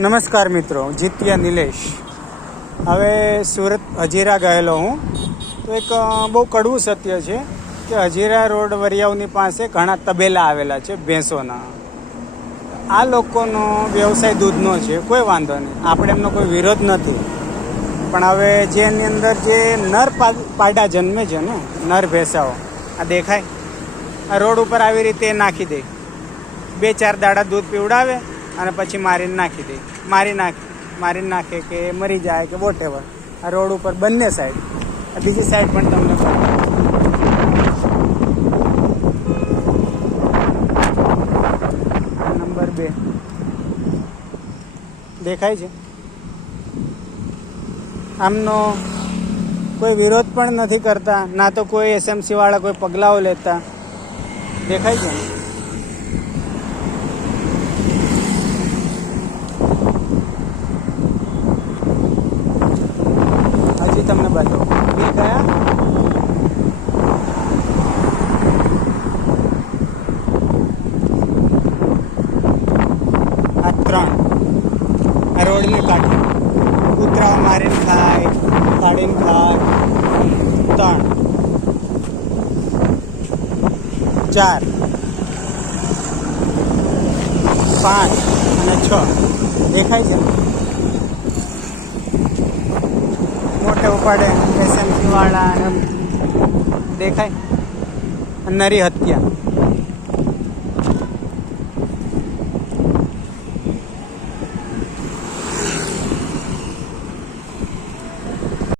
નમસ્કાર મિત્રો, જીત્યા નિલેશ. હવે સુરત હજીરા ગયેલો હું. તો એક બહુ કડવું સત્ય છે કે હજીરા રોડ વરિયાવની પાસે ઘણા તબેલા આવેલા છે ભેંસોના. આ લોકોનો વ્યવસાય દૂધનો છે, કોઈ વાંધો નહીં. આપણે એમનો કોઈ વિરોધ નથી. પણ હવે જેની અંદર જે નર પાડા જન્મે છે ને, નર ભેંસાઓ, આ દેખાય? આ રોડ ઉપર આવી રીતે નાખી દે. બે ચાર દાડા દૂધ પીવડાવે અને પછી મારીને નાખી દે. મારી નાખ, મારીને નાખે કે મરી જાય કે વોટ એવર આ રોડ ઉપર બંને સાઈડ બીજી સાઈડ પણ તમને નંબર બે. દેખાય છે? આમનો કોઈ વિરોધ પણ નથી કરતા, ના તો કોઈ એસએમસી વાળા કોઈ પગલાઓ લેતા. દેખાય છે? ને? હજી તમને બતાવું એ કયા આ ત્રણ આ રોડને કાંઠે કૂતરાઓ મારીને ખાય કાઢીને ખાય ત્રણ ચાર પાંચ અને છ દેખાય છે મોટે ઉપાડે એસએમસી વાળા અને દેખાય નરી હત્યા.